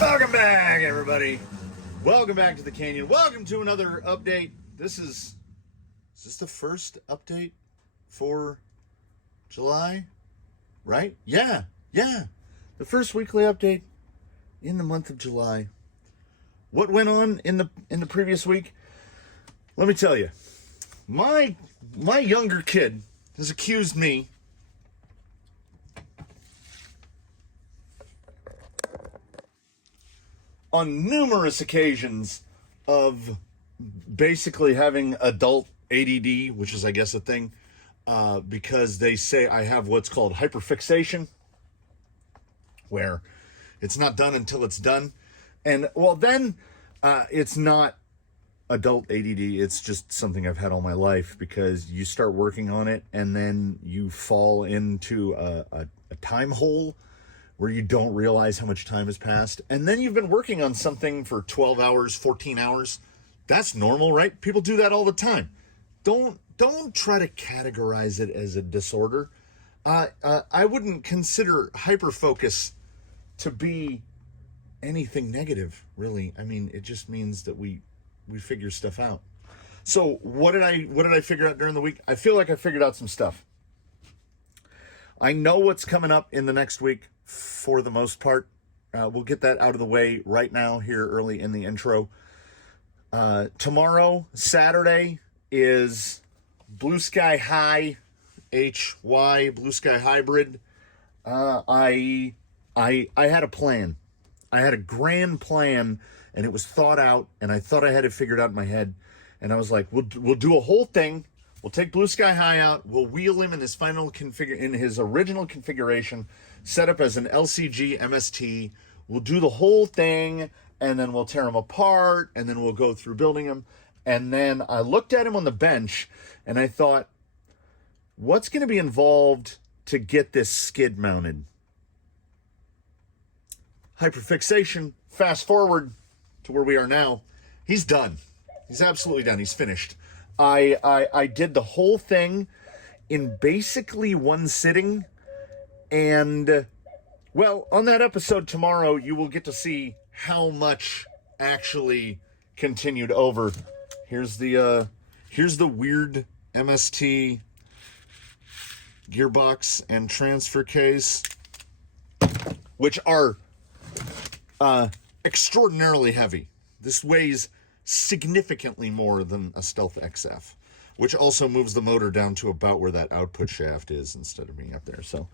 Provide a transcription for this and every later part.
Welcome back, everybody. Welcome back to the Canyon. Welcome to another update. Is this the first update for July? Right? Yeah. The first weekly update in the month of July. What went on in the previous week? Let me tell you. My younger kid has accused me on numerous occasions of basically having adult ADD, which is, I guess, a thing, because they say I have what's called hyperfixation, where it's not done until it's done. And, well, then it's not adult ADD. It's just something I've had all my life, because you start working on it and then you fall into a time hole where you don't realize how much time has passed. And then you've been working on something for 12 hours, 14 hours. That's normal, right? People do that all the time. Don't try to categorize it as a disorder. I wouldn't consider hyperfocus to be anything negative, really. I mean, it just means that we figure stuff out. So what did I figure out during the week? I feel like I figured out some stuff. I know what's coming up in the next week for the most part. We'll get that out of the way right now here early in the intro. Tomorrow, Saturday, is Blue Sky High, HY, Blue Sky Hybrid. I had a plan. I had a grand plan, and it was thought out, and I thought I had it figured out in my head. And I was like, we'll do a whole thing. We'll take Blue Sky High out. We'll wheel him in his in his original configuration, set up as an LCG MST. We'll do the whole thing, and then we'll tear him apart, and then we'll go through building him. And then I looked at him on the bench, and I thought, what's going to be involved to get this skid mounted? Hyperfixation. Fast forward to where we are now. He's done. He's absolutely done. He's finished. I did the whole thing in basically one sitting. And, well, on that episode tomorrow, you will get to see how much actually continued over. Here's the weird MST gearbox and transfer case, which are extraordinarily heavy. This weighs significantly more than a Stealth XF, which also moves the motor down to about where that output shaft is instead of being up there. So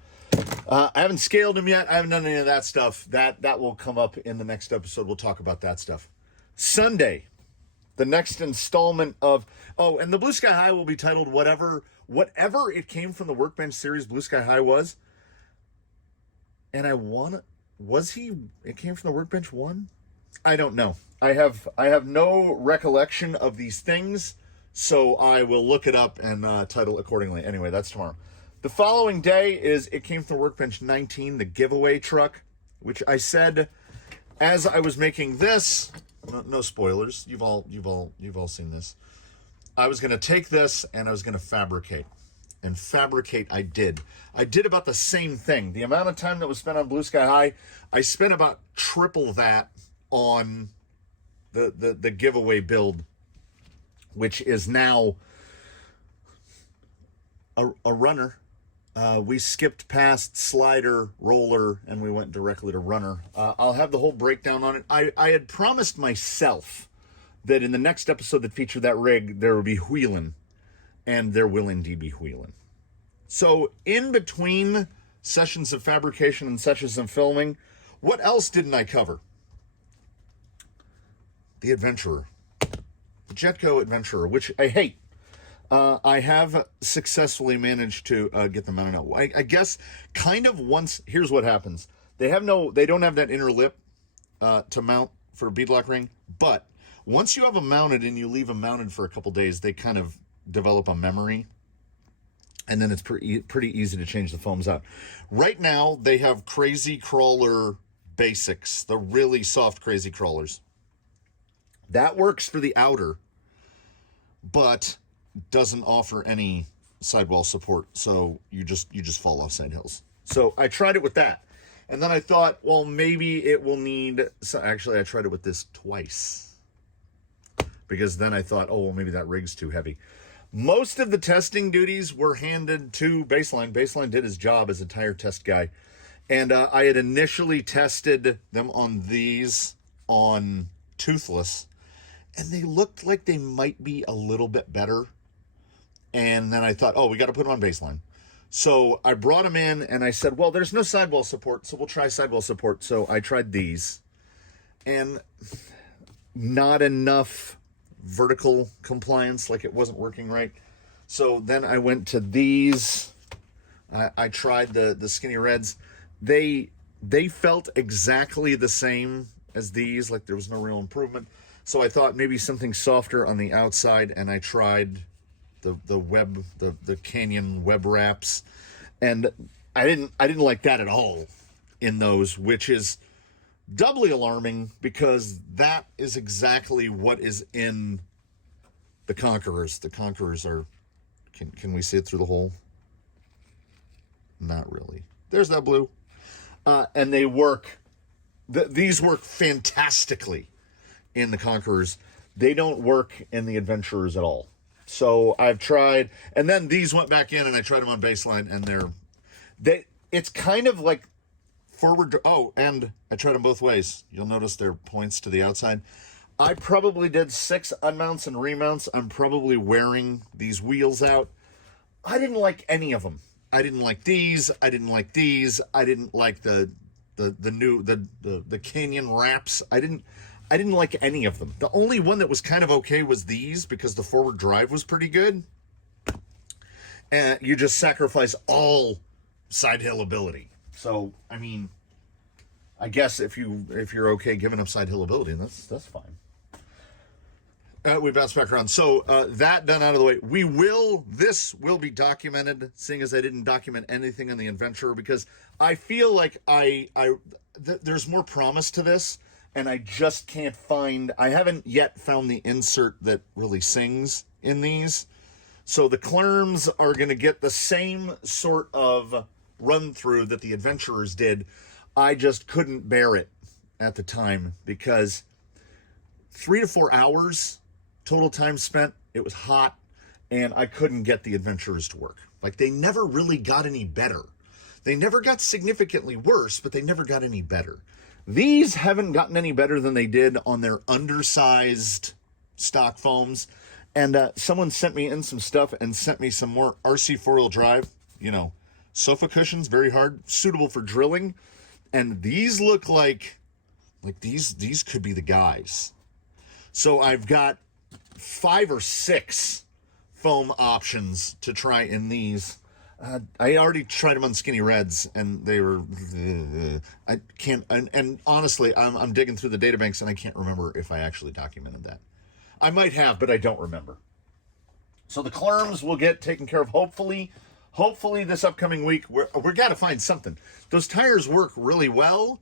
I haven't scaled him yet. I haven't done any of that stuff. That will come up in the next episode. We'll talk about that stuff. Sunday, the next installment of, and the Blue Sky High will be titled whatever it came from the Workbench series Blue Sky High was. And it came from the Workbench 1? I don't know. I have no recollection of these things, so I will look it up and title accordingly. Anyway, that's tomorrow. The following day is it came from Workbench 19, the giveaway truck, which I said as I was making this. No spoilers. You've all seen this. I was going to take this and I was going to fabricate. And fabricate I did. I did about the same thing. The amount of time that was spent on Blue Sky High, I spent about triple that on the giveaway build, which is now a runner. We skipped past slider, roller, and we went directly to runner. I'll have the whole breakdown on it. I had promised myself that in the next episode that featured that rig, there would be wheeling, and there will indeed be wheeling. So in between sessions of fabrication and sessions of filming, what else didn't I cover? The Adventurer. The Jetco Adventurer, which I hate. I have successfully managed to get them mounted out. I guess kind of once, here's what happens. They don't have that inner lip to mount for a beadlock ring, but once you have them mounted and you leave them mounted for a couple days, they kind of develop a memory, and then it's pretty easy to change the foams out. Right now, they have Crazy Crawler Basics, the really soft Crazy Crawlers. That works for the outer, but doesn't offer any sidewall support, so you just fall off side hills. So I tried it with that. And then I thought, well, maybe it will need, so actually I tried it with this twice. Because then I thought, oh, well, maybe that rig's too heavy. Most of the testing duties were handed to Baseline. Baseline did his job as a tire test guy. And I had initially tested them on these on Toothless. And they looked like they might be a little bit better. And then I thought, oh, we got to put them on Baseline. So I brought them in and I said, well, there's no sidewall support, so we'll try sidewall support. So I tried these. And not enough vertical compliance, like it wasn't working right. So then I went to these. I tried the Skinny Reds. They felt exactly the same as these, like there was no real improvement. So I thought maybe something softer on the outside, and I tried the Canyon web wraps, and I didn't like that at all in those, which is doubly alarming because that is exactly what is in the Conquerors. The Conquerors are, can we see it through the hole? Not really. There's that blue. And they work, these work fantastically in the Conquerors. They don't work in the Adventurers at all. So I've tried, and then these went back in and I tried them on Baseline, and it's kind of like forward. Oh, and I tried them both ways. You'll notice they're points to the outside. I probably did 6 unmounts and remounts. I'm probably wearing these wheels out. I didn't like any of them. I didn't like these. I didn't like these. I didn't like the Canyon wraps. I didn't like any of them. The only one that was kind of okay was these, because the forward drive was pretty good. And you just sacrifice all side hill ability. So, I mean, I guess if you're okay giving up side hill ability, that's fine. We bounce back around. So that done out of the way. This will be documented, seeing as I didn't document anything on the Adventurer, because I feel like there's more promise to this. And I just can't I haven't yet found the insert that really sings in these. So the Clerms are going to get the same sort of run through that the Adventurers did. I just couldn't bear it at the time, because 3 to 4 hours total time spent. It was hot, and I couldn't get the Adventurers to work. Like, they never really got any better. They never got significantly worse, but they never got any better. These haven't gotten any better than they did on their undersized stock foams. And someone sent me in some stuff and sent me some more RC 4-wheel drive, sofa cushions, very hard, suitable for drilling. And these look like these could be the guys. So I've got 5 or 6 foam options to try in these. I already tried them on Skinny Reds, and they were, I can't, and honestly, I'm digging through the databanks, and I can't remember if I actually documented that. I might have, but I don't remember. So the Clerms will get taken care of, hopefully this upcoming week. We're got to find something. Those tires work really well.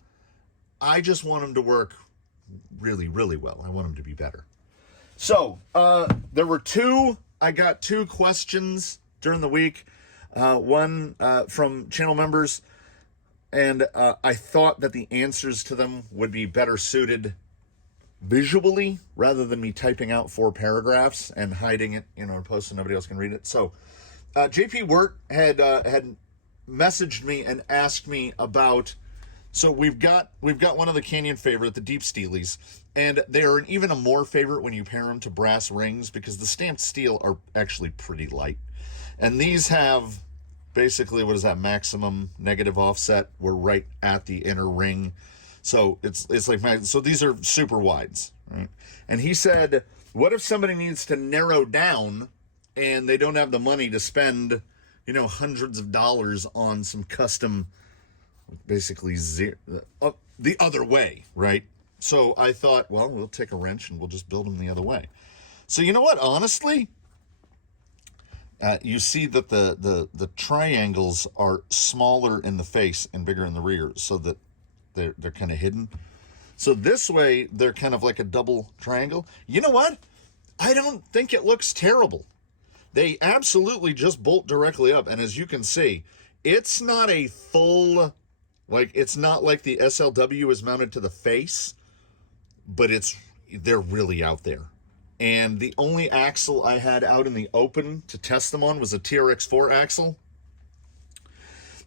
I just want them to work really, really well. I want them to be better. So, I got 2 questions during the week. One from channel members, and I thought that the answers to them would be better suited visually rather than me typing out 4 paragraphs and hiding it, in a post so nobody else can read it. So JP Wirt had messaged me and asked me about, so we've got one of the Canyon favorite, the Deep Steelies, and they are even a more favorite when you pair them to brass rings, because the stamped steel are actually pretty light. And these have basically, what is that, maximum negative offset? We're right at the inner ring. So it's like, so these are super wides, right? And he said, what if somebody needs to narrow down and they don't have the money to spend, hundreds of dollars on some custom, basically the other way, right? So I thought, well, we'll take a wrench and we'll just build them the other way. So you know what, honestly, you see that the triangles are smaller in the face and bigger in the rear, so that they're kind of hidden. So this way, they're kind of like a double triangle. You know what? I don't think it looks terrible. They absolutely just bolt directly up, and as you can see, it's not a full Like, it's not like the SLW is mounted to the face, but they're really out there. And the only axle I had out in the open to test them on was a TRX4 axle.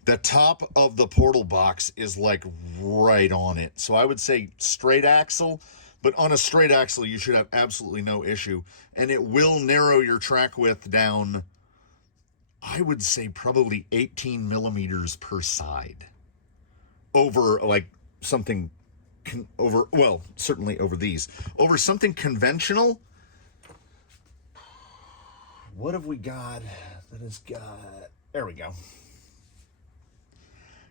The top of the portal box is like right on it. So I would say straight axle, but on a straight axle, you should have absolutely no issue. And it will narrow your track width down, I would say probably 18 millimeters per side. Over like something, certainly over these. Over something conventional, what have we got that has got, there we go.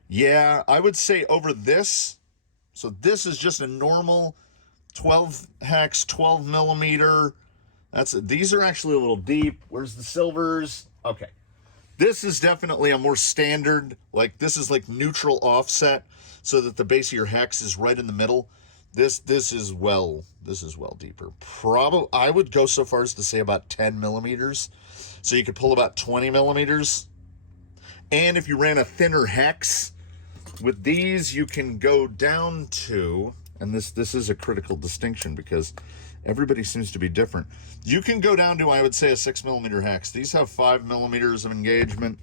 Yeah, I would say over this, so this is just a normal 12 hex, 12 millimeter. These are actually a little deep. Where's the silvers? Okay. This is definitely a more standard, like this is like neutral offset so that the base of your hex is right in the middle. This is well deeper. I would go so far as to say about 10 millimeters. So you could pull about 20 millimeters. And if you ran a thinner hex, with these you can go down to, and this is a critical distinction because everybody seems to be different. You can go down to, I would say, a 6 millimeter hex. These have 5 millimeters of engagement,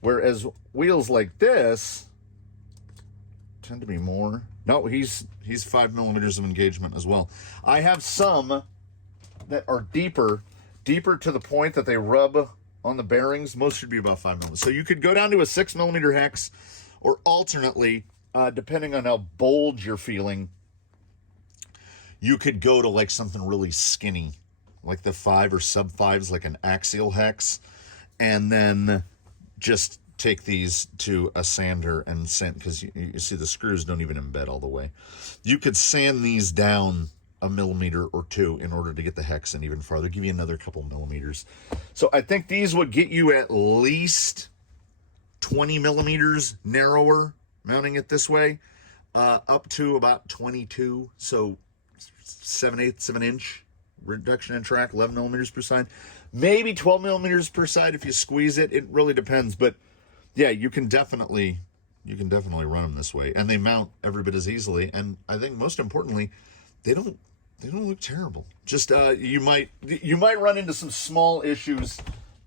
whereas wheels like this tend to be more. No, he's 5 millimeters of engagement as well. I have some that are deeper to the point that they rub on the bearings. Most should be about 5 millimeters. So you could go down to a 6 millimeter hex, or alternately, depending on how bold you're feeling, you could go to like something really skinny, like the 5 or sub 5s, like an axial hex, and then just take these to a sander and sand, because you see the screws don't even embed all the way. You could sand these down a millimeter or two in order to get the hex in even farther, give you another couple millimeters. So I think these would get you at least 20 millimeters narrower mounting it this way, up to about 22, so 7/8 of an inch reduction in track, 11 millimeters per side, maybe 12 millimeters per side if you squeeze it. It really depends, but yeah, you can definitely run them this way, and they mount every bit as easily. And I think most importantly, they don't look terrible. Just you might run into some small issues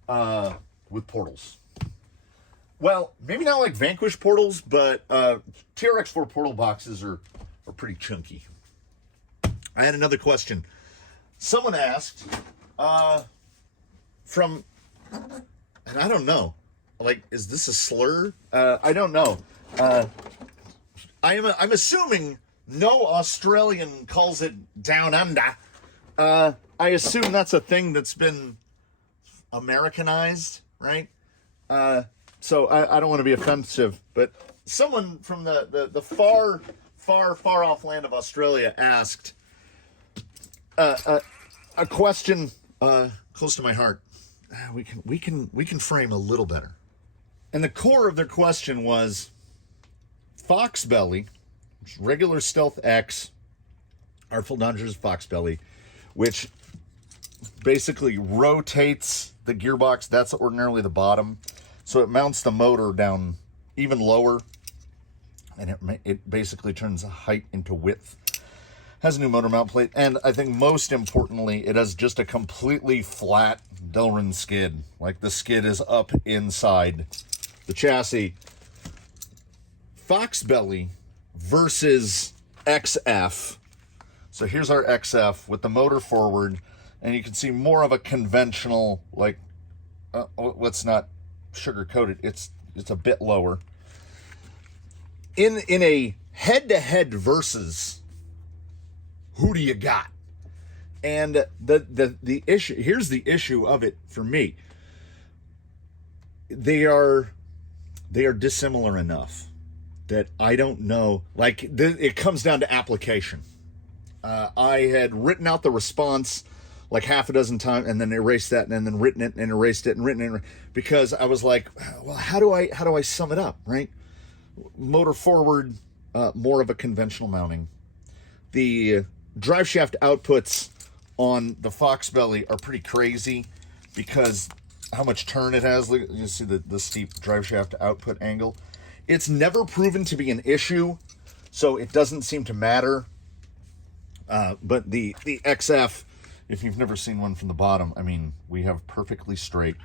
with portals. Well, maybe not like Vanquish portals, but TRX4 portal boxes are pretty chunky. I had another question. Someone asked, and I don't know, like, is this a slur? I don't know. I'm assuming no Australian calls it down under. I assume that's a thing that's been Americanized, right? So I don't want to be offensive, but someone from the far off land of Australia asked a question close to my heart. We can frame a little better. And the core of their question was Foxbelly, regular Stealth X, Artful Dodger's Foxbelly, which basically rotates the gearbox. That's ordinarily the bottom. So it mounts the motor down even lower, and it basically turns height into width. Has a new motor mount plate, and I think most importantly, it has just a completely flat Delrin skid. Like, the skid is up inside the chassis. Foxbelly versus XF. So here's our XF with the motor forward, and you can see more of a conventional, like, let's not sugarcoat it. It's a bit lower. In a head-to-head versus, who do you got? And the issue, here's the issue of it for me. They are dissimilar enough that I don't know, like, it comes down to application. I had written out the response like half a dozen times, and then erased that, and then written it and erased it and written it, because I was like, well, how do I sum it up, right? Motor forward, more of a conventional mounting. The drive shaft outputs on the Foxbelly are pretty crazy because how much turn it has. Look, you see the steep drive shaft output angle. It's never proven to be an issue, so it doesn't seem to matter. But the XF, if you've never seen one from the bottom, I mean, we have perfectly straight.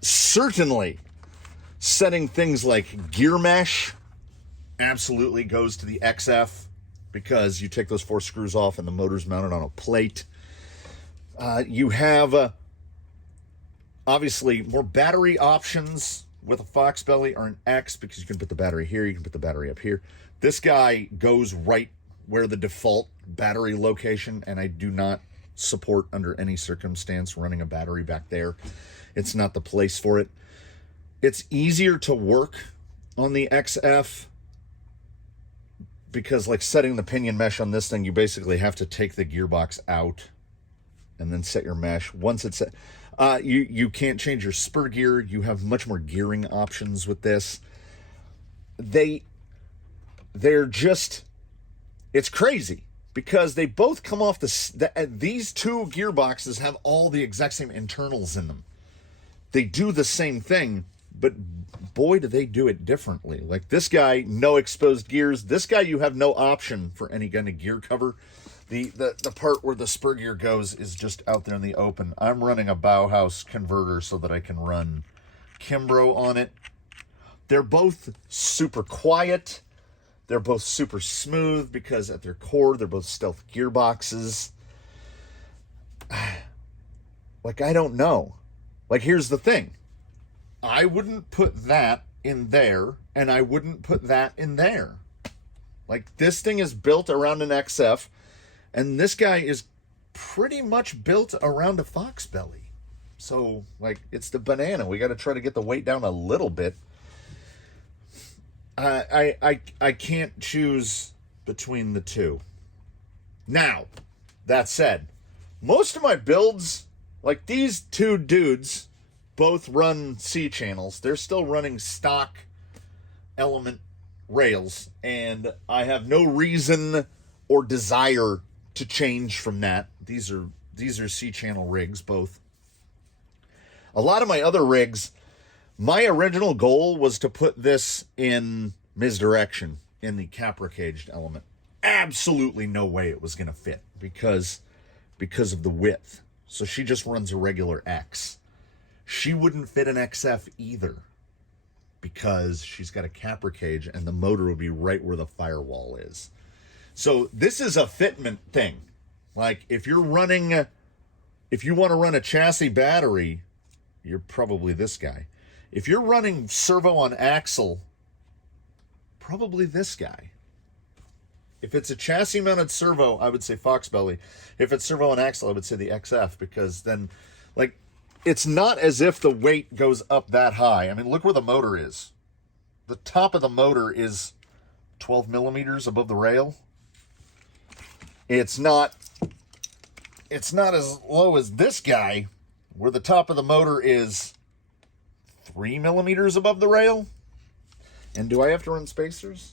Certainly, setting things like gear mesh absolutely goes to the XF, because you take those 4 screws off and the motor's mounted on a plate. You have, obviously, more battery options with a Foxbelly or an X, because you can put the battery here, you can put the battery up here. This guy goes right where the default battery location, and I do not support under any circumstance running a battery back there. It's not the place for it. It's easier to work on the XF, because like setting the pinion mesh on this thing, you basically have to take the gearbox out and then set your mesh. Once it's set, you can't change your spur gear. You have much more gearing options with this. They're just, it's crazy, because they both come off these 2 gearboxes have all the exact same internals in them. They do the same thing, but boy, do they do it differently. Like this guy, no exposed gears. This guy, you have no option for any kind of gear cover. The part where the spur gear goes is just out there in the open. I'm running a Bauhaus converter so that I can run Kimbrough on it. They're both super quiet. They're both super smooth, because at their core, they're both stealth gearboxes. Like, I don't know. Like, here's the thing. I wouldn't put that in there, and I wouldn't put that in there. Like, this thing is built around an XF, and this guy is pretty much built around a Foxbelly. So, like, it's the banana. We got to try to get the weight down a little bit. I can't choose between the 2. Now, that said, most of my builds, like these 2 dudes, both run C channels. They're still running stock element rails, and I have no reason or desire to change from that. These are C channel rigs, both. A lot of my other rigs, my original goal was to put this in misdirection in the Capra caged element. Absolutely no way it was going to fit, because of the width. So she just runs a regular X. She wouldn't fit an XF either, because she's got a Capra cage and the motor would be right where the firewall is. So this is a fitment thing. Like, if you want to run a chassis battery, you're probably this guy. If you're running servo on axle, probably this guy. If it's a chassis mounted servo, I would say Foxbelly. If it's servo on axle, I would say the XF, because then, like, it's not as if the weight goes up that high. I mean, look where the motor is. The top of the motor is 12 millimeters above the rail. It's not as low as this guy, where the top of the motor is 3 millimeters above the rail. And do I have to run spacers?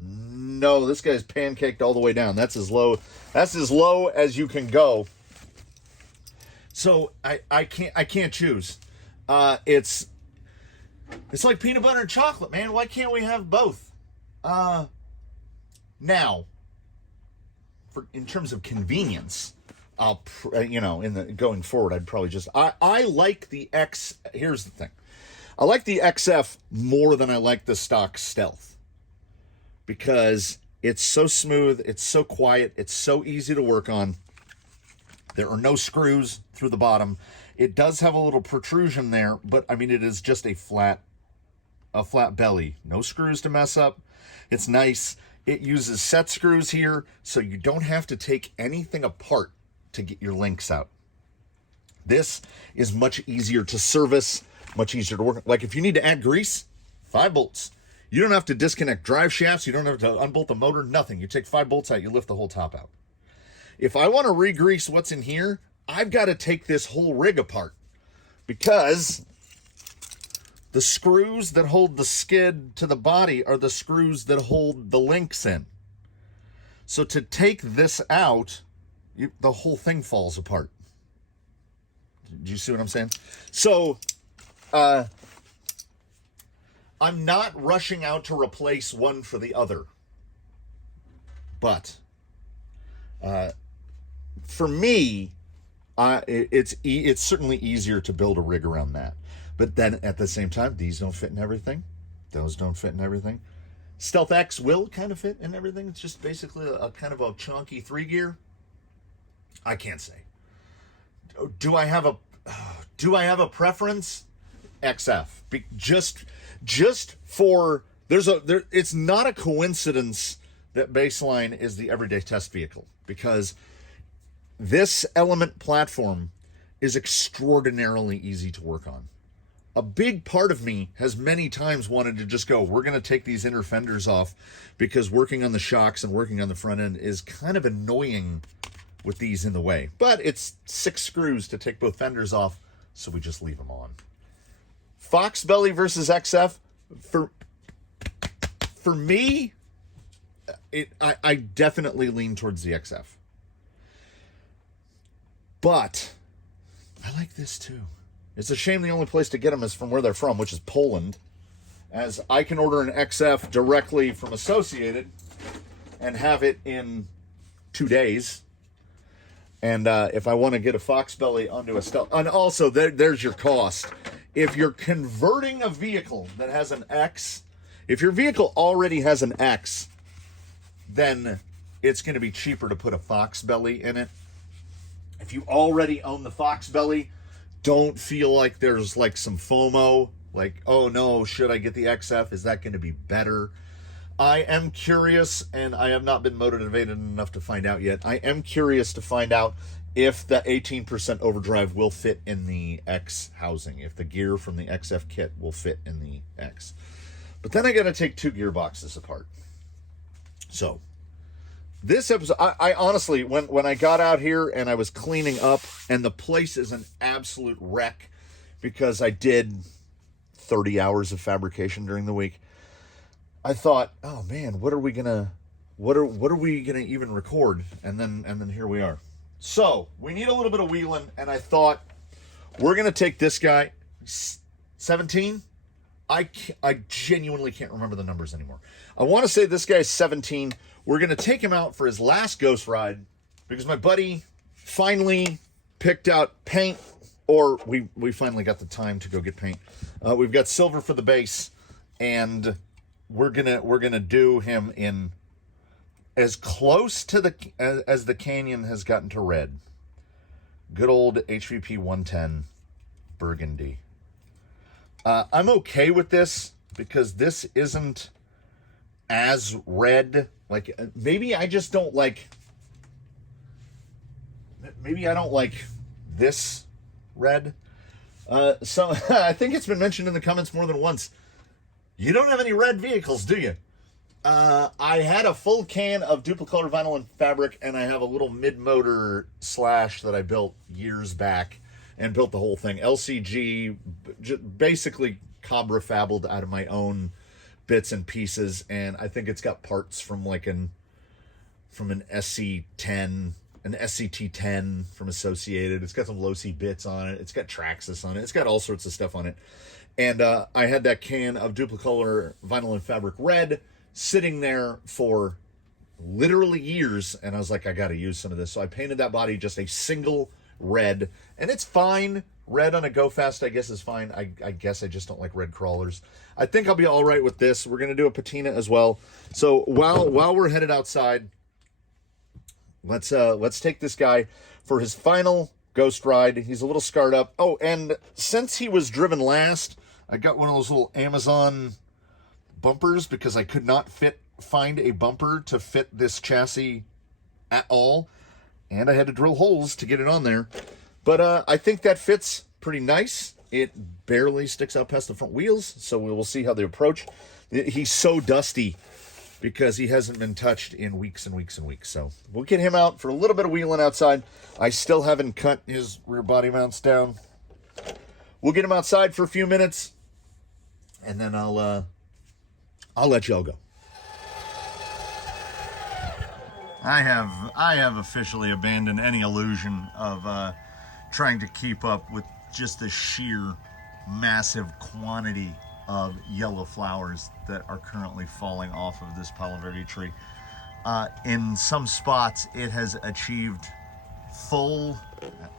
No, this guy's pancaked all the way down. That's as low as you can go. So I can't choose. It's like peanut butter and chocolate, man. Why can't we have both? Now, in terms of convenience, going forward, I'd probably just I like the X. Here's the thing. I like the XF more than I like the stock Stealth, because it's so smooth, it's so quiet, it's so easy to work on. There are no screws through the bottom. It does have a little protrusion there, but I mean, it is just a flat belly. No screws to mess up. It's nice. It uses set screws here, so you don't have to take anything apart to get your links out. This is much easier to service, much easier to work. Like, if you need to add grease, 5 bolts. You don't have to disconnect drive shafts. You don't have to unbolt the motor, nothing. You take 5 bolts out, you lift the whole top out. If I want to re-grease what's in here, I've got to take this whole rig apart, because the screws that hold the skid to the body are the screws that hold the links in. So to take this out, the whole thing falls apart. Do you see what I'm saying? So, I'm not rushing out to replace one for the other. But for me, it's certainly easier to build a rig around that. But then at the same time, these don't fit in everything. Those don't fit in everything. Stealth X will kind of fit in everything. It's just basically a kind of a chunky 3-gear. I can't say. Do I have a preference? XF. Just for it's not a coincidence that Baseline is the everyday test vehicle, because this Element platform is extraordinarily easy to work on. A big part of me has many times wanted to just go, we're going to take these inner fenders off, because working on the shocks and working on the front end is kind of annoying with these in the way. But it's 6 screws to take both fenders off, so we just leave them on. Foxbelly versus XF, for me, I definitely lean towards the XF. But I like this too. It's a shame the only place to get them is from where they're from, which is Poland, as I can order an XF directly from Associated and have it in 2 days. And if I want to get a Foxbelly onto a Stealth, and also there's your cost. If you're converting a vehicle that has an X, if your vehicle already has an X, then it's going to be cheaper to put a Foxbelly in it. If you already own the Foxbelly, don't feel like there's like some FOMO, like, oh no, should I get the XF? Is that going to be better? I am curious, and I have not been motivated enough to find out yet. I am curious to find out if the 18% overdrive will fit in the X housing, if the gear from the XF kit will fit in the X. But then I got to take 2 gearboxes apart. So this episode, I honestly, when I got out here and I was cleaning up, and the place is an absolute wreck because I did 30 hours of fabrication during the week, I thought, oh man, what are we gonna even record? And then here we are. So we need a little bit of wheeling, and I thought we're gonna take this guy, 17. I genuinely can't remember the numbers anymore. I want to say this guy's 17. We're going to take him out for his last ghost ride because my buddy finally picked out paint, or we finally got the time to go get paint. We've got silver for the base, and we're gonna do him in as close to as the Canyon has gotten to red. Good old HVP 110 burgundy. I'm okay with this because this isn't as red. Like, maybe I just don't like, maybe I don't like this red. So I think it's been mentioned in the comments more than once. You don't have any red vehicles, do you? I had a full can of duplicolor vinyl and fabric, and I have a little mid-motor slash that I built years back and built the whole thing. LCG, basically Cobra fabled out of my own bits and pieces, and I think it's got parts from an SC10, an SCT10 from Associated. It's got some low-C bits on it. It's got Traxxas on it. It's got all sorts of stuff on it. And I had that can of duplicolor vinyl and fabric red sitting there for literally years, and I was like, I got to use some of this. So I painted that body just a single red, and it's fine. Red on a Go Fast, I guess, is fine. I guess I just don't like red crawlers. I think I'll be all right with this. We're going to do a patina as well. So while we're headed outside, let's take this guy for his final ghost ride. He's a little scarred up. Oh, and since he was driven last, I got one of those little Amazon bumpers because I could not find a bumper to fit this chassis at all, and I had to drill holes to get it on there. But I think that fits pretty nice. It barely sticks out past the front wheels, so we will see how they approach. He's so dusty because he hasn't been touched in weeks and weeks and weeks. So we'll get him out for a little bit of wheeling outside. I still haven't cut his rear body mounts down. We'll get him outside for a few minutes, and then I'll let y'all go. I have officially abandoned any illusion of trying to keep up with just the sheer massive quantity of yellow flowers that are currently falling off of this Palo Verde tree. In some spots, it has achieved full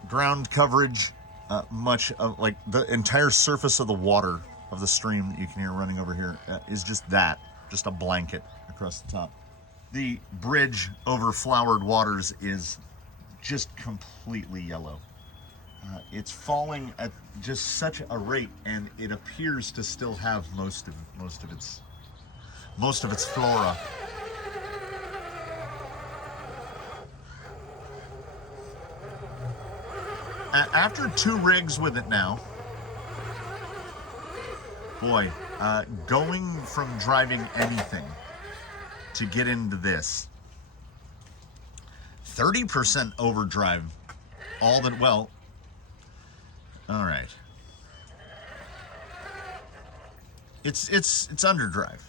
ground coverage, much of like the entire surface of the water of the stream that you can hear running over here is just a blanket across the top. The bridge over flowered waters is just completely yellow. It's falling at just such a rate, and it appears to still have most of its flora. After 2 rigs with it now, boy, going from driving anything to get into this, 30% overdrive, all right. It's underdrive.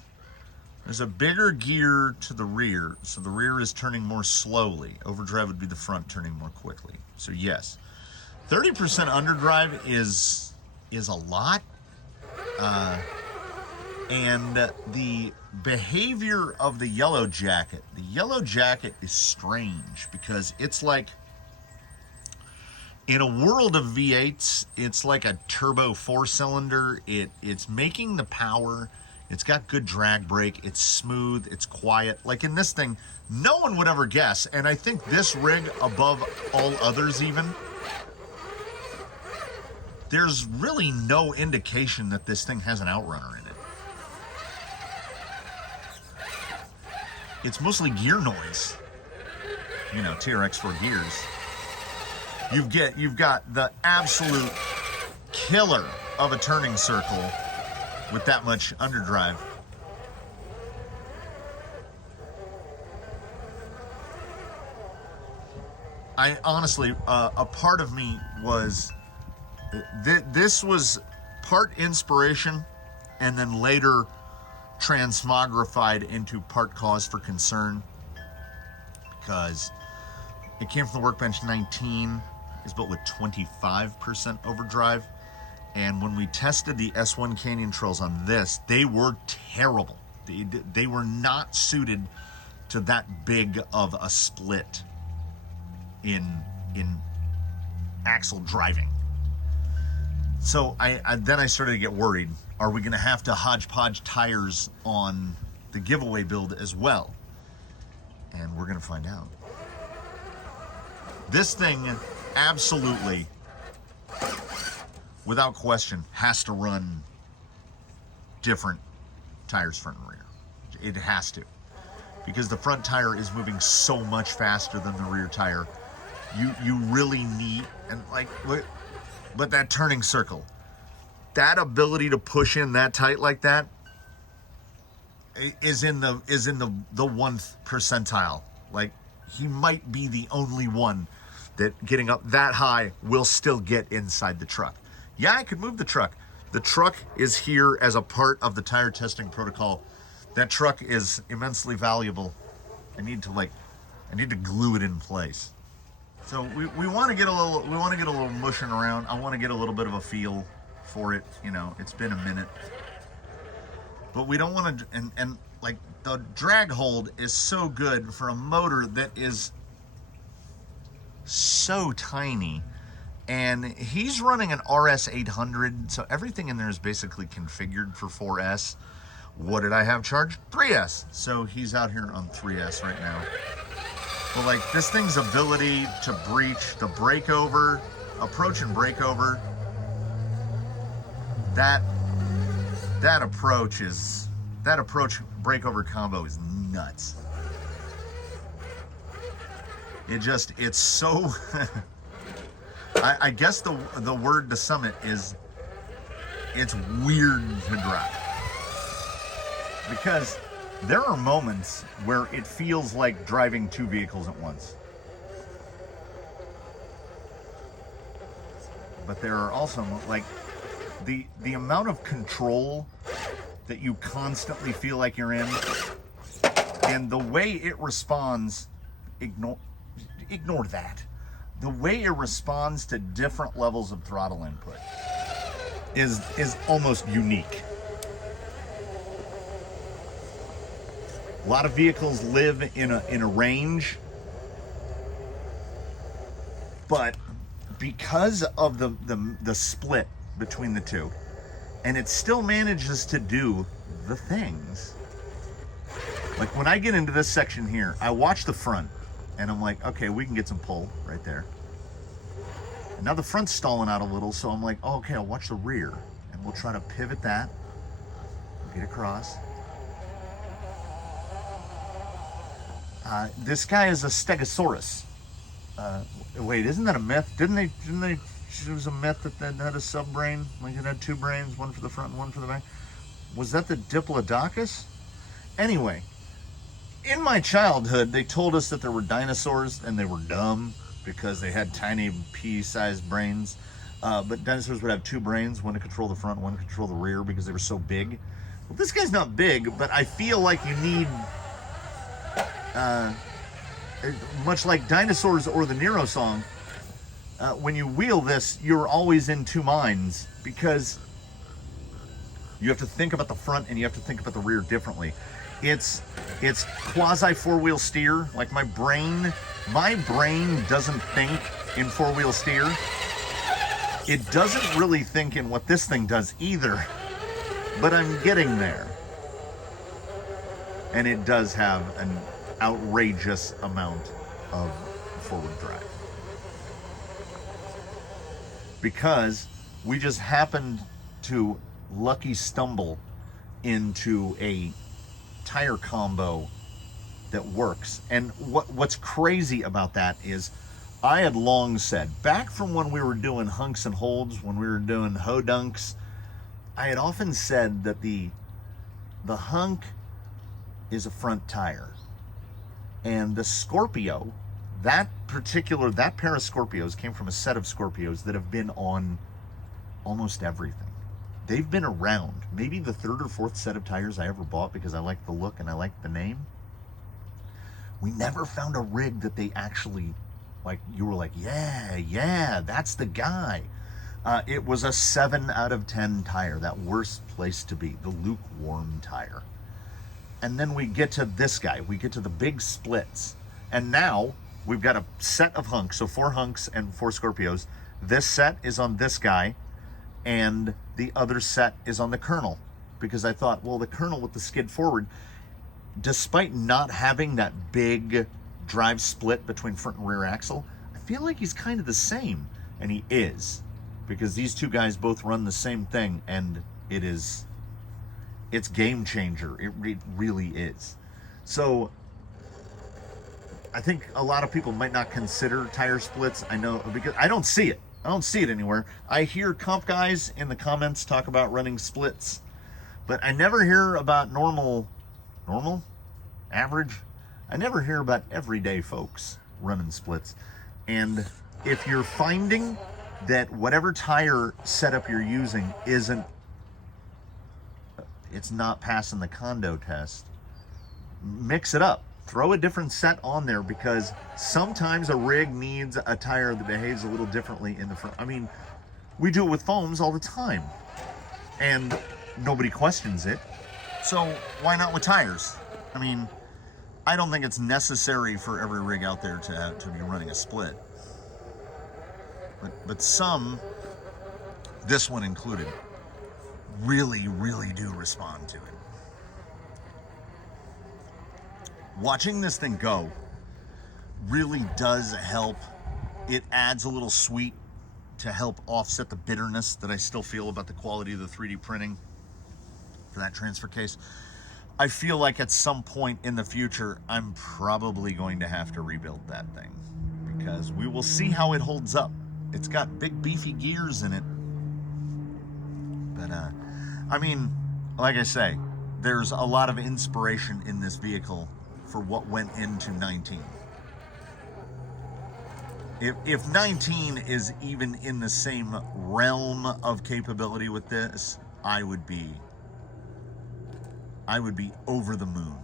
There's a bigger gear to the rear, so the rear is turning more slowly. Overdrive would be the front turning more quickly. So yes, 30% underdrive is a lot. And the behavior of the yellow jacket is strange because it's like, in a world of V8s, it's like a turbo 4-cylinder. It's making the power. It's got good drag brake. It's smooth. It's quiet. Like in this thing, no one would ever guess. And I think this rig, above all others even, there's really no indication that this thing has an outrunner in it. It's mostly gear noise. You know, TRX4 gears. You've got the absolute killer of a turning circle with that much underdrive. I honestly, a part of me was, this was part inspiration and then later transmogrified into part cause for concern, because it came from the Workbench 19. Is built with 25% overdrive, and when we tested the S1 Canyon trails on this, they were terrible. They were not suited to that big of a split in axle driving. So then I started to get worried. Are we going to have to hodgepodge tires on the giveaway build as well? And we're going to find out. This thing absolutely, without question, has to run different tires front and rear. It has to, because the front tire is moving so much faster than the rear tire. You really need, and like, but that turning circle, that ability to push in that tight like that is in the 1th percentile. Like, he might be the only one that getting up that high will still get inside the truck. Yeah, I could move the truck. The truck is here as a part of the tire testing protocol. That truck is immensely valuable. I need to glue it in place. So we want to get a little mushing around. I want to get a little bit of a feel for it. You know, it's been a minute, but we don't want to. And like, the drag hold is so good for a motor that is so tiny, and he's running an RS 800, so everything in there is basically configured for 4S. What did I have charged? 3S. So he's out here on 3S right now. But like, this thing's ability to breach the breakover, approach and breakover, that approach breakover combo is nuts. It's so I guess the word to sum it is, it's weird to drive, because there are moments where it feels like driving 2 vehicles at once, but there are also, like, the amount of control that you constantly feel like you're in, and the way it responds, ignore that. The way it responds to different levels of throttle input is almost unique. A lot of vehicles live in a range, but because of the split between the two, and it still manages to do the things. Like when I get into this section here, I watch the front and I'm like, okay, we can get some pull right there. And now the front's stalling out a little, so I'm like, oh, okay, I'll watch the rear and we'll try to pivot that, get across. This guy is a Stegosaurus. Wait, isn't that a myth? Didn't they choose a myth that had a sub-brain? Like it had two brains, one for the front and one for the back? Was that the Diplodocus? Anyway, in my childhood, they told us that there were dinosaurs and they were dumb because they had tiny pea-sized brains. But dinosaurs would have two brains, one to control the front, one to control the rear because they were so big. Well, this guy's not big, but I feel like you need, much like dinosaurs or the Nero song, when you wheel this, you're always in two minds because you have to think about the front and you have to think about the rear differently. It's quasi four-wheel steer. Like my brain doesn't think in four-wheel steer. It doesn't really think in what this thing does either, but I'm getting there. And it does have an outrageous amount of forward drive. Because we just happened to lucky stumble into a tire combo that works. And what's crazy about that is I had long said, back from when we were doing hunks and holds, when we were doing HOWDunks, I had often said that the hunk is a front tire. And the Scorpio, that pair of Scorpios came from a set of Scorpios that have been on almost everything. They've been around. Maybe the third or fourth set of tires I ever bought because I like the look and I like the name. We never found a rig that they actually, like, you were like, yeah, that's the guy. It was a 7 out of 10 tire, that worst place to be, the lukewarm tire. And then we get to this guy. We get to the big splits. And now we've got a set of hunks, so 4 hunks and 4 Scorpios. This set is on this guy, and the other set is on the Colonel. Because I thought, well, the Colonel with the skid forward, despite not having that big drive split between front and rear axle, I feel like he's kind of the same. And he is. Because these two guys both run the same thing, and it's game changer. It really is. So I think a lot of people might not consider tire splits. I know, because I don't see it. I don't see it anywhere. I hear comp guys in the comments talk about running splits, but I never hear about normal, average. I never hear about everyday folks running splits. And if you're finding that whatever tire setup you're using it's not passing the condo test, mix it up. Throw a different set on there, because sometimes a rig needs a tire that behaves a little differently in the front. I mean, we do it with foams all the time, and nobody questions it. So why not with tires? I mean, I don't think it's necessary for every rig out there to be running a split. But some, this one included, really do respond to it. Watching this thing go really does help. It adds a little sweet to help offset the bitterness that I still feel about the quality of the 3D printing for that transfer case. I feel like at some point in the future, I'm probably going to have to rebuild that thing, because we will see how it holds up. It's got big beefy gears in it. But, I mean, like I say, there's a lot of inspiration in this vehicle for what went into 19. If 19 is even in the same realm of capability with this, I would be over the moon,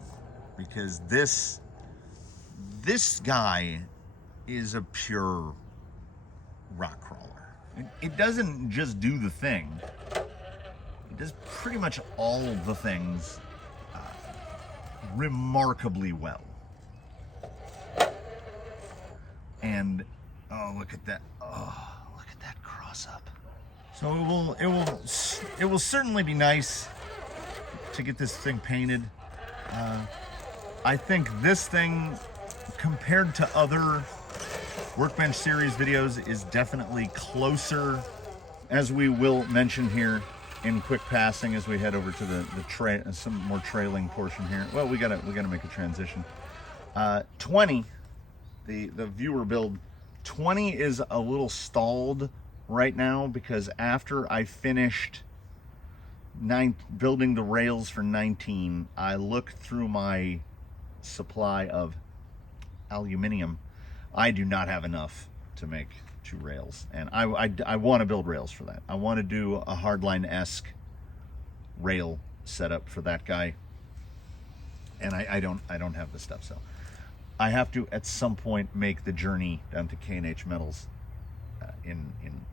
because this guy is a pure rock crawler. It doesn't just do the thing. It does pretty much all the things remarkably well. And oh, look at that. Oh, look at that cross up. So it will certainly be nice to get this thing painted. I think this thing, compared to other Workbench series videos, is definitely closer, as we will mention here in quick passing as we head over to the some more trailing portion here. Well, we gotta make a transition. 20, the viewer build, 20 is a little stalled right now because after I finished building the rails for 19, I looked through my supply of aluminum. I do not have enough to make 2 rails, and I want to build rails for that. I want to do a hardline-esque rail setup for that guy, and I don't have the stuff, so I have to at some point make the journey down to K&H Metals in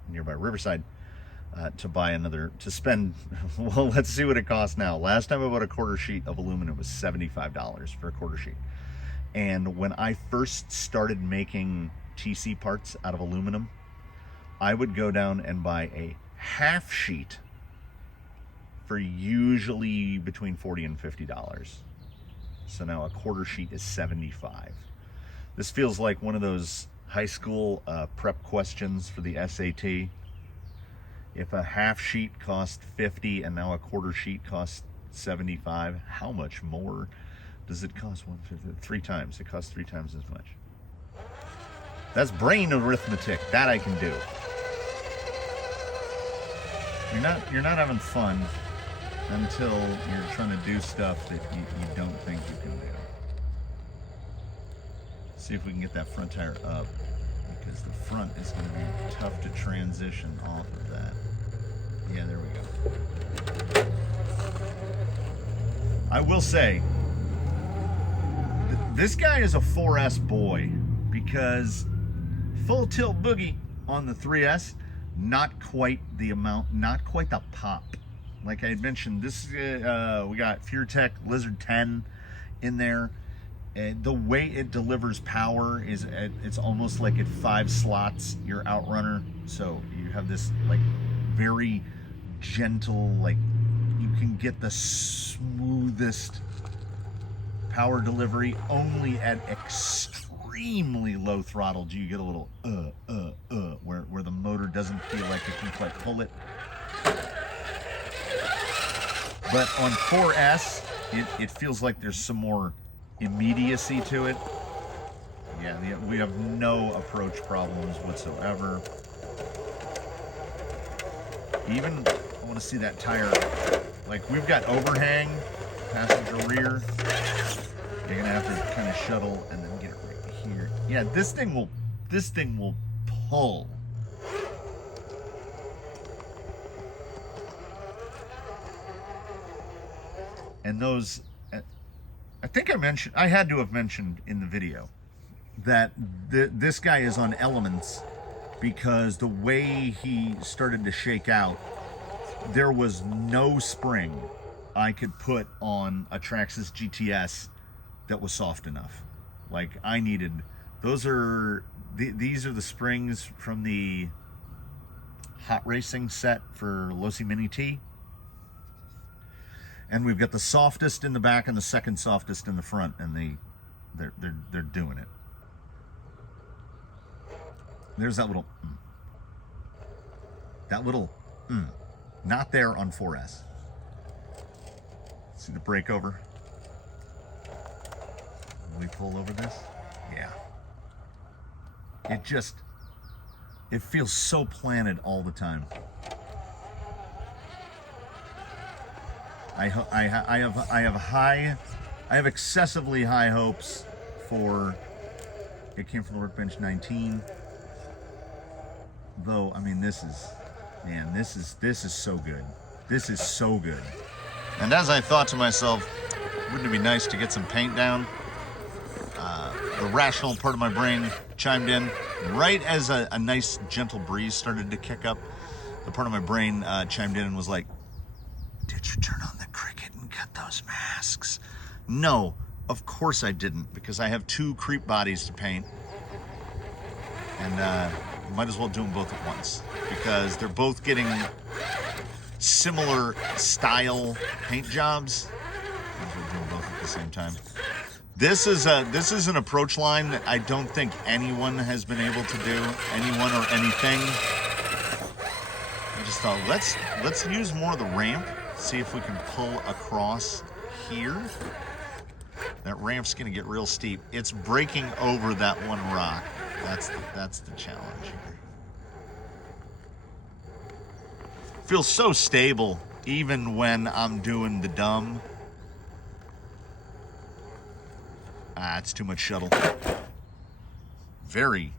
nearby Riverside to buy another, to spend, well, let's see what it costs now. Last time I bought a quarter sheet of aluminum was $75 for a quarter sheet. And when I first started making TC parts out of aluminum, I would go down and buy a half sheet for usually between $40 and $50. So now a quarter sheet is $75. This feels like one of those high school prep questions for the SAT. If a half sheet cost $50 and now a quarter sheet costs $75, how much more does it cost? 3 times. It costs 3 times as much. That's brain arithmetic. That I can do. You're not having fun until you're trying to do stuff that you don't think you can do. See if we can get that front tire up, because the front is going to be tough to transition off of that. Yeah, there we go. I will say, this guy is a 4S boy, because full tilt boogie on the 3S, not quite the amount, not quite the pop. Like I had mentioned, this we got FureTech Lizard 10 in there. And the way it delivers power is it's almost like at 5 slots your Outrunner. So you have this like very gentle, like you can get the smoothest power delivery. Only at extremely low throttle do you get a little where the motor doesn't feel like it can quite pull it. But on 4S, it feels like there's some more immediacy to it. Yeah, we have no approach problems whatsoever. Even, I want to see that tire. Like, we've got overhang, passenger rear. You're gonna have to kind of shuttle and then get it right here. Yeah, this thing will pull. And those, I think I had to have mentioned in the video that this guy is on elements, because the way he started to shake out, there was no spring I could put on a Traxxas GTS that was soft enough. Like, I needed, these are the springs from the hot racing set for Losi Mini T. And we've got the softest in the back and the second softest in the front, and they're doing it. There's that little not there on 4S. See the breakover? When we pull over this, yeah. It feels so planted all the time. I have excessively high hopes for, it came from the Workbench 19. Though, I mean, this is so good. This is so good. And as I thought to myself, wouldn't it be nice to get some paint down? The rational part of my brain chimed in right as a nice gentle breeze started to kick up. The part of my brain chimed in and was like, did you turn on the Cricut and cut those masks? No, Of course I didn't, because I have 2 creep bodies to paint. And might as well do them both at once, because they're both getting similar style paint jobs. Might as well do them both at the same time. This is an approach line that I don't think anyone has been able to do, anyone or anything. I just thought, let's use more of the ramp, see if we can pull across here. That ramp's gonna get real steep. It's breaking over that one rock. That's the challenge here. Feels so stable, even when I'm doing the dumb. It's too much shuttle. Very,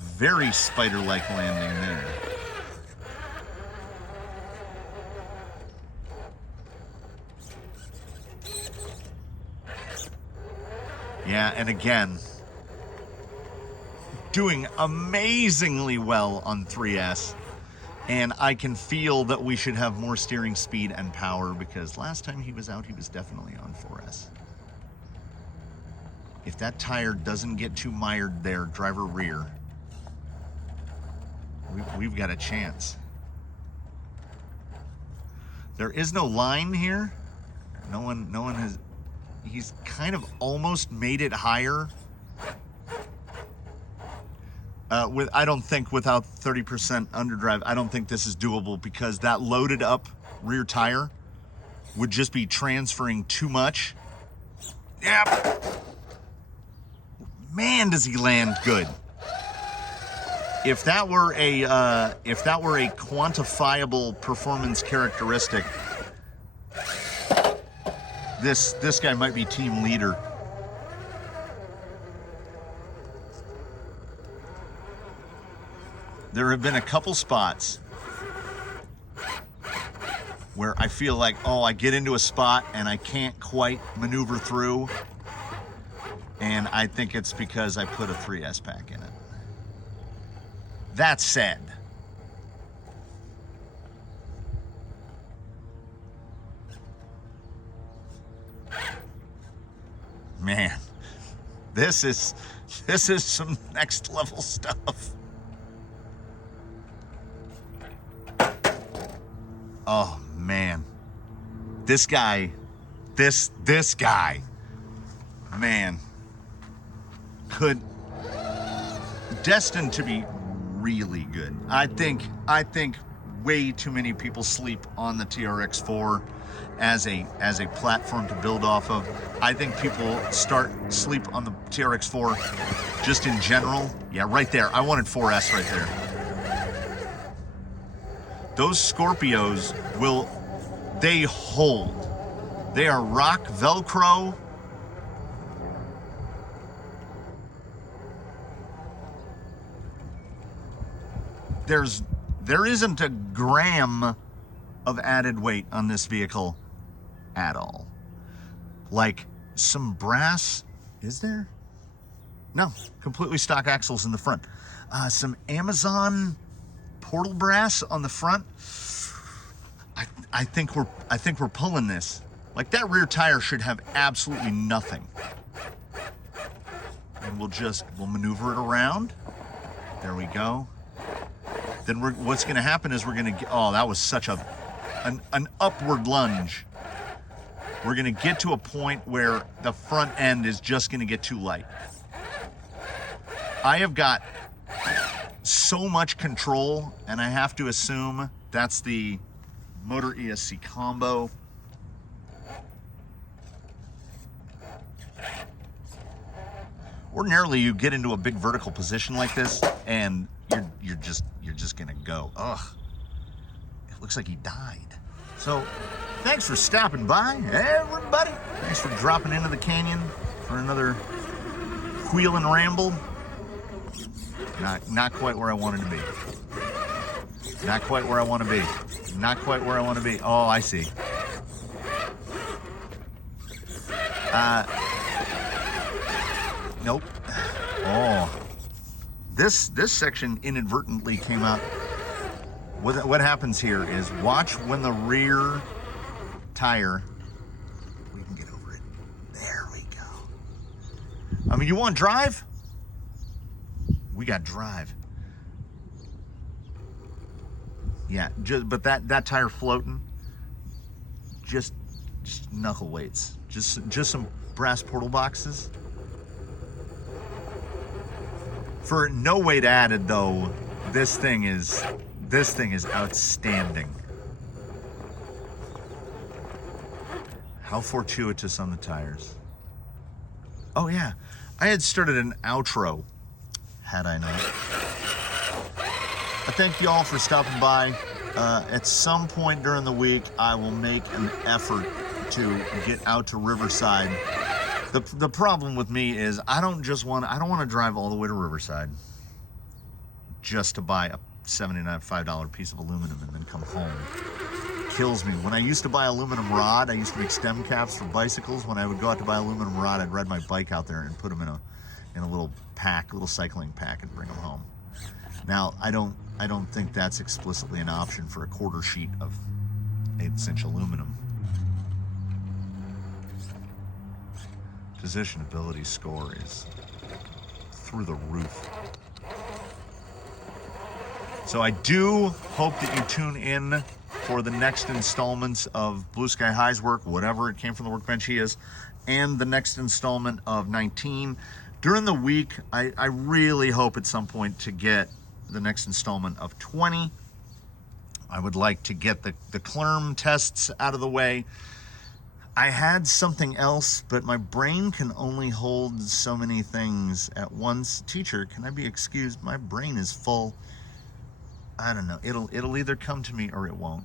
very spider-like landing there. Yeah, and again, doing amazingly well on 3S. And I can feel that we should have more steering speed and power, because last time he was out, he was definitely on 4S. If that tire doesn't get too mired there, driver rear, we've got a chance. There is no line here. No one has. He's kind of almost made it higher. I don't think without 30% underdrive, I don't think this is doable, because that loaded up rear tire would just be transferring too much. Yep. Man, does he land good. If that were a quantifiable performance characteristic, this guy might be team leader. There have been a couple spots where I feel like, oh, I get into a spot and I can't quite maneuver through. And I think it's because I put a 3S pack in it. That said, man, this is some next level stuff. Oh man, this guy, man, destined to be really good. I think way too many people sleep on the TRX4 as a platform to build off of. I think people sleep on the TRX4 just in general. Yeah, right there. I wanted 4S right there. Those Scorpios they hold. They are rock Velcro. There isn't a gram of added weight on this vehicle at all. Like some brass, is there? No, completely stock axles in the front. Some Amazon portal brass on the front. I think we're pulling this. Like, that rear tire should have absolutely nothing. And we'll maneuver it around. There we go. Then what's going to happen is we're going to, oh, that was such an upward lunge. We're going to get to a point where the front end is just going to get too light. I have got so much control, and I have to assume that's the motor ESC combo. Ordinarily, you get into a big vertical position like this, and you're just gonna go. Ugh, it looks like he died. So, thanks for stopping by, everybody. Thanks for dropping into the canyon for another wheel and ramble. Not quite where I wanted to be. Not quite where I want to be. Not quite where I want to be. Oh, I see. Nope. Oh, this section inadvertently came out. What happens here is, watch when the rear tire, we can get over it. There we go. I mean, you want drive? We got drive. Yeah, but that tire floating, just knuckle weights. Just some brass portal boxes. For no weight added though, this thing is outstanding. How fortuitous on the tires. Oh yeah, I had started an outro, had I not. I thank you all for stopping by. At some point during the week, I will make an effort to get out to Riverside. The problem with me is I don't want to drive all the way to Riverside just to buy a $75 piece of aluminum and then come home. Kills me. When I used to buy aluminum rod, I used to make stem caps for bicycles. When I would go out to buy aluminum rod, I'd ride my bike out there and put them in a little pack, a little cycling pack, and bring them home. Now, I don't think that's explicitly an option for a quarter sheet of 1/8" aluminum. Positionability score is through the roof. So I do hope that you tune in for the next installments of Blue Sky High's work, whatever it came from the workbench he is, and the next installment of 19. During the week, I really hope at some point to get the next installment of 20. I would like to get the CLERM tests out of the way. I had something else, but my brain can only hold so many things at once. Teacher, can I be excused? My brain is full. I don't know. It'll either come to me or it won't.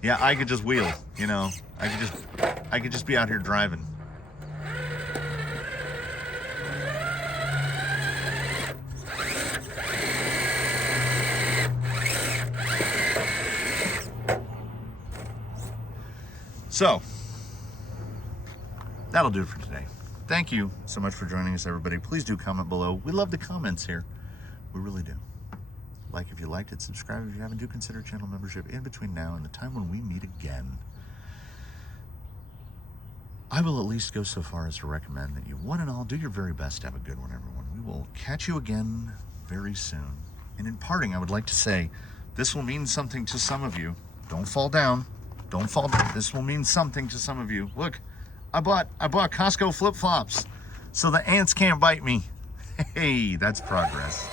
Yeah, I could just wheel, you know. I could just be out here driving. So, that'll do it for today. Thank you so much for joining us, everybody. Please do comment below. We love the comments here. We really do. Like if you liked it, subscribe if you haven't. Do consider channel membership in between now and the time when we meet again. I will at least go so far as to recommend that you one and all do your very best to have a good one, everyone. We will catch you again very soon. And in parting, I would like to say, this will mean something to some of you. Don't fall down. Don't fall down. This will mean something to some of you. Look, I bought Costco flip-flops so the ants can't bite me. Hey, that's progress.